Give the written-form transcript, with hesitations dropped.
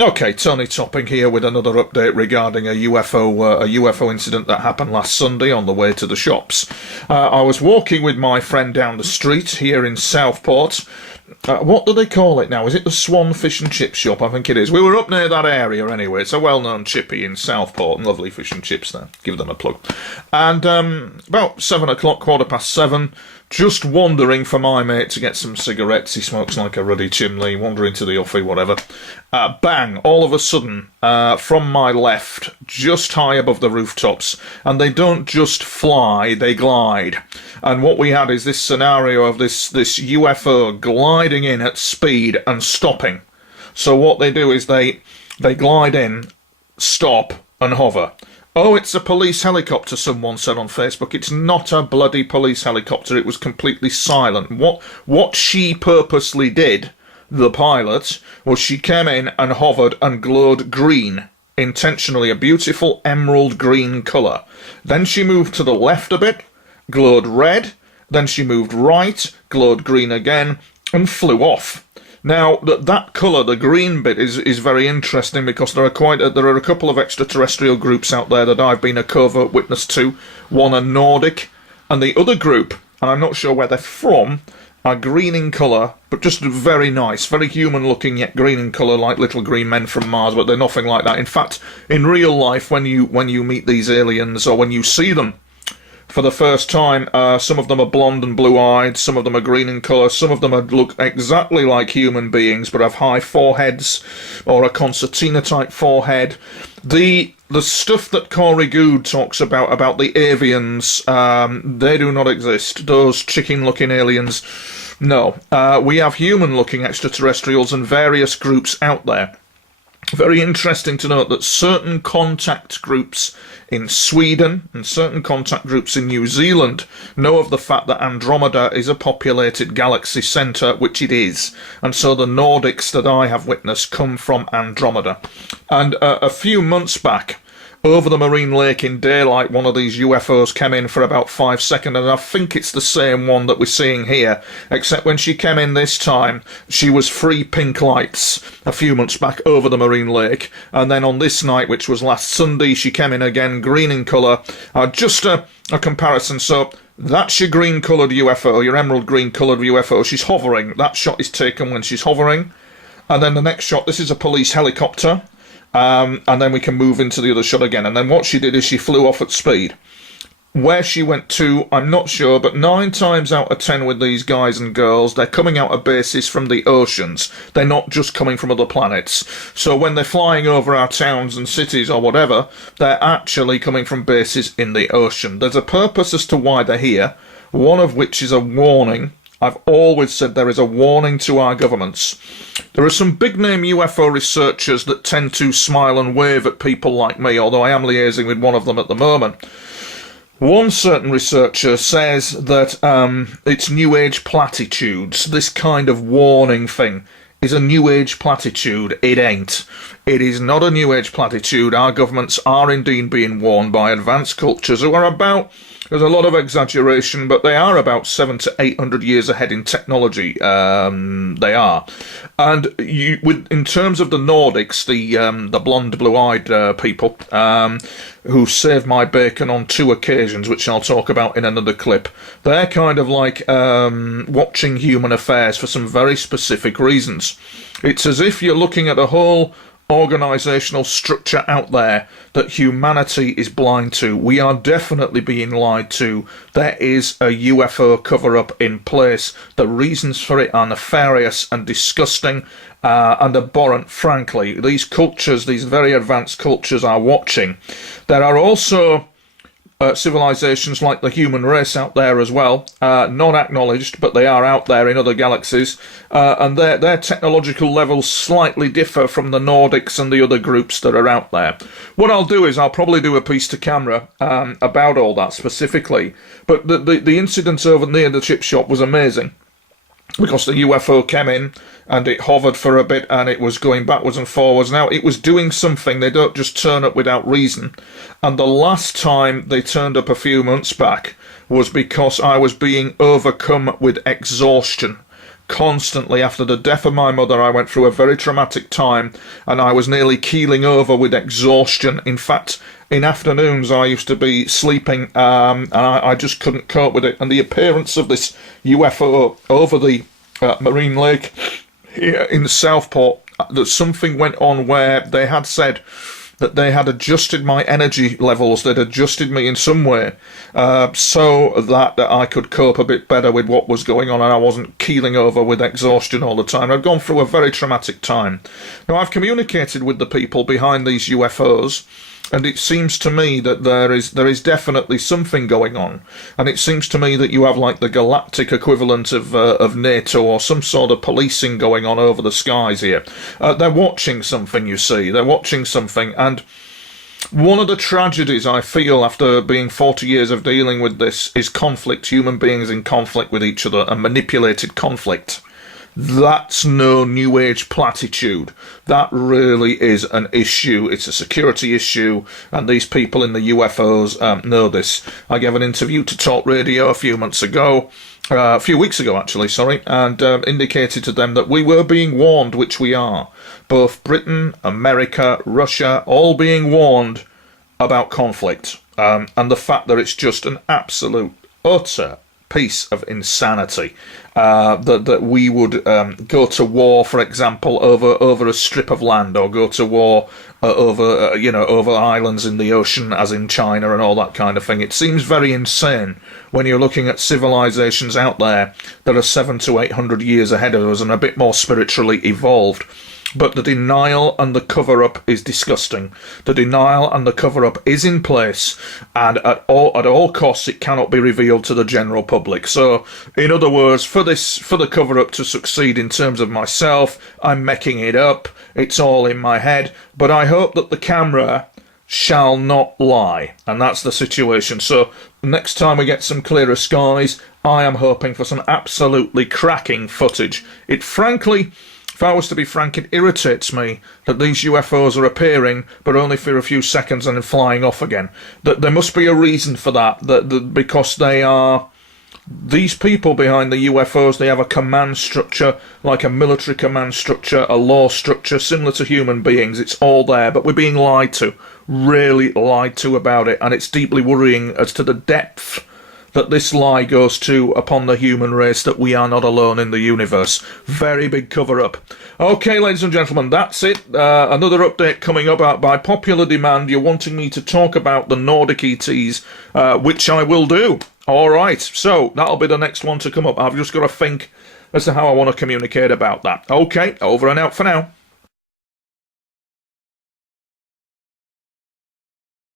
Okay, Tony Topping here with another update regarding a UFO incident that happened last Sunday on the way to the shops. I was walking with my friend down the street here in Southport. What do they call it now? Is it the Swan Fish and Chip Shop? I think it is. We were up near that area anyway. It's a well-known chippy in Southport, and lovely fish and chips there. Give them a plug. And about 7 o'clock, 7:15, just wandering for my mate to get some cigarettes. He smokes like a ruddy chimney, wandering to the offie, whatever. Bang, all of a sudden, from my left, just high above the rooftops, and they don't just fly, they glide. And what we had is this scenario of this UFO gliding in at speed and stopping. So what they do is they glide in, stop, and hover. Oh, it's a police helicopter, someone said on Facebook. It's not a bloody police helicopter. It was completely silent. What she purposely did, the pilot, was she came in and hovered and glowed green. Intentionally, a beautiful emerald green colour. Then she moved to the left a bit, glowed red. Then she moved right, glowed green again, and flew off. Now, that colour, the green bit, is very interesting because there are a couple of extraterrestrial groups out there that I've been a covert witness to. One are Nordic, and the other group, and I'm not sure where they're from, are green in colour, but just very nice, very human-looking, yet green in colour, like little green men from Mars, but they're nothing like that. In fact, in real life, when you meet these aliens, or when you see them for the first time, some of them are blonde and blue-eyed, some of them are green in colour, some of them look exactly like human beings but have high foreheads or a concertina-type forehead. The stuff that Corey Good talks about the avians, they do not exist. Those chicken-looking aliens, no. We have human-looking extraterrestrials and various groups out there. Very interesting to note that certain contact groups in Sweden and certain contact groups in New Zealand know of the fact that Andromeda is a populated galaxy centre, which it is. And so the Nordics that I have witnessed come from Andromeda. And a few months back, over the Marine Lake in daylight, one of these UFOs came in for about 5 seconds, and I think it's the same one that we're seeing here, except when she came in this time, she was free pink lights a few months back over the Marine Lake, and then on this night, which was last Sunday, she came in again, green in colour. Just a comparison, so that's your green-coloured UFO, your emerald green-coloured UFO. She's hovering. That shot is taken when she's hovering. And then the next shot, this is a police helicopter. And then we can move into the other shot again. And then what she did is she flew off at speed. Where she went to, I'm not sure, but 9 times out of 10 with these guys and girls, they're coming out of bases from the oceans. They're not just coming from other planets. So when they're flying over our towns and cities or whatever, they're actually coming from bases in the ocean. There's a purpose as to why they're here, one of which is a warning. I've always said there is a warning to our governments. There are some big-name UFO researchers that tend to smile and wave at people like me, although I am liaising with one of them at the moment. One certain researcher says that it's New Age platitudes. This kind of warning thing is a New Age platitude. It ain't. It is not a New Age platitude. Our governments are indeed being warned by advanced cultures who are about... There's a lot of exaggeration, but they are about 700 to 800 years ahead in technology. They are, and in terms of the Nordics, the blonde, blue-eyed people who saved my bacon on 2 occasions, which I'll talk about in another clip. They're kind of like watching human affairs for some very specific reasons. It's as if you're looking at a whole organisational structure out there that humanity is blind to. We are definitely being lied to. There is a UFO cover-up in place. The reasons for it are nefarious and disgusting and abhorrent, frankly. These cultures, these very advanced cultures are watching. There are also civilizations like the human race out there as well, not acknowledged, but they are out there in other galaxies, and their technological levels slightly differ from the Nordics and the other groups that are out there. What I'll do is I'll probably do a piece to camera about all that specifically, but the incident over near the chip shop was amazing. Because the UFO came in and it hovered for a bit and it was going backwards and forwards. Now, it was doing something. They don't just turn up without reason. And the last time they turned up a few months back was because I was being overcome with exhaustion. constantly. After the death of my mother, I went through a very traumatic time, and I was nearly keeling over with exhaustion. In fact, in afternoons I used to be sleeping, and I just couldn't cope with it. And the appearance of this UFO over the marine lake here in Southport, that something went on where they had said that they had adjusted my energy levels, they'd adjusted me in some way, so that I could cope a bit better with what was going on, and I wasn't keeling over with exhaustion all the time. I'd gone through a very traumatic time. Now, I've communicated with the people behind these UFOs, and it seems to me that there is definitely something going on, and it seems to me that you have like the galactic equivalent of NATO, or some sort of policing going on over the skies here. They're watching something, you see. They're watching something, and one of the tragedies I feel after being 40 years of dealing with this is conflict, human beings in conflict with each other, and manipulated conflict. That's no New Age platitude. That really is an issue. It's a security issue, and these people in the UFOs know this. I gave an interview to Talk Radio a few weeks ago, actually, and indicated to them that we were being warned, which we are. Both Britain, America, Russia, all being warned about conflict, and the fact that it's just an absolute, utter piece of insanity. That we would go to war, for example, over a strip of land, or go to war over islands in the ocean, as in China and all that kind of thing. It seems very insane when you're looking at civilizations out there that are 700 to 800 years ahead of us and a bit more spiritually evolved. But the denial and the cover-up is disgusting. The denial and the cover-up is in place, and at all costs it cannot be revealed to the general public. So, in other words, for the cover-up to succeed in terms of myself, I'm making it up. It's all in my head. But I hope that the camera shall not lie, and that's the situation. So, next time we get some clearer skies, I am hoping for some absolutely cracking footage. It frankly, if I was to be frank, it irritates me that these UFOs are appearing, but only for a few seconds and then flying off again. That there must be a reason for that, because they are... These people behind the UFOs, they have a command structure, like a military command structure, a law structure, similar to human beings. It's all there, but we're being lied to, really lied to about it, and it's deeply worrying as to the depth that this lie goes to upon the human race, that we are not alone in the universe. Very big cover-up. Okay, ladies and gentlemen, that's it. Another update coming up by popular demand. You're wanting me to talk about the Nordic ETs, which I will do. All right, so that'll be the next one to come up. I've just got to think as to how I want to communicate about that. Okay, over and out for now.